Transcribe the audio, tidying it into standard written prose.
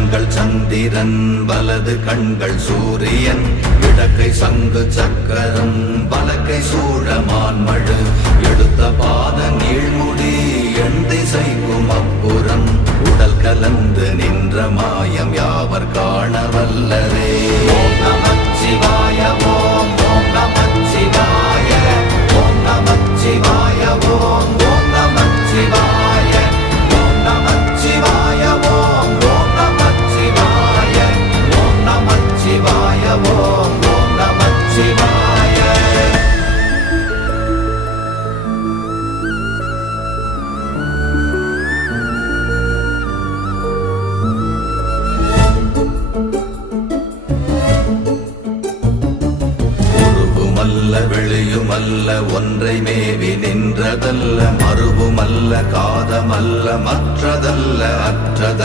கண்கள் சந்திரன் வலது கண்கள் சூரியன் இடக்கை சங்கு சக்கரம் வலக்கை சூழமான்மழு எடுத்த பாத நீழ்முடி எண் திசைக்கும் அப்புறம் உடல் கலந்து நின்ற மாயம் யாவர் காண வல்லரே. ஓம் நமச்சிவாய ஓம் ஓம் நமச்சிவாய ஓம் நமச்சிவாய ஓம் ஓம் நமச்சிவாய ஓம் நமச்சிவாய ஓம் ஓம் நமச்சிவாய ஓம் நமச்சிவாய ஓம் ஓம் நமச்சிவாய. உருவுமல்ல வெளியுமல்ல ஒன்றை மேவி நின்றதல்ல மறுவுமல்ல காதமல்ல மற்றதல்ல அற்றதல்ல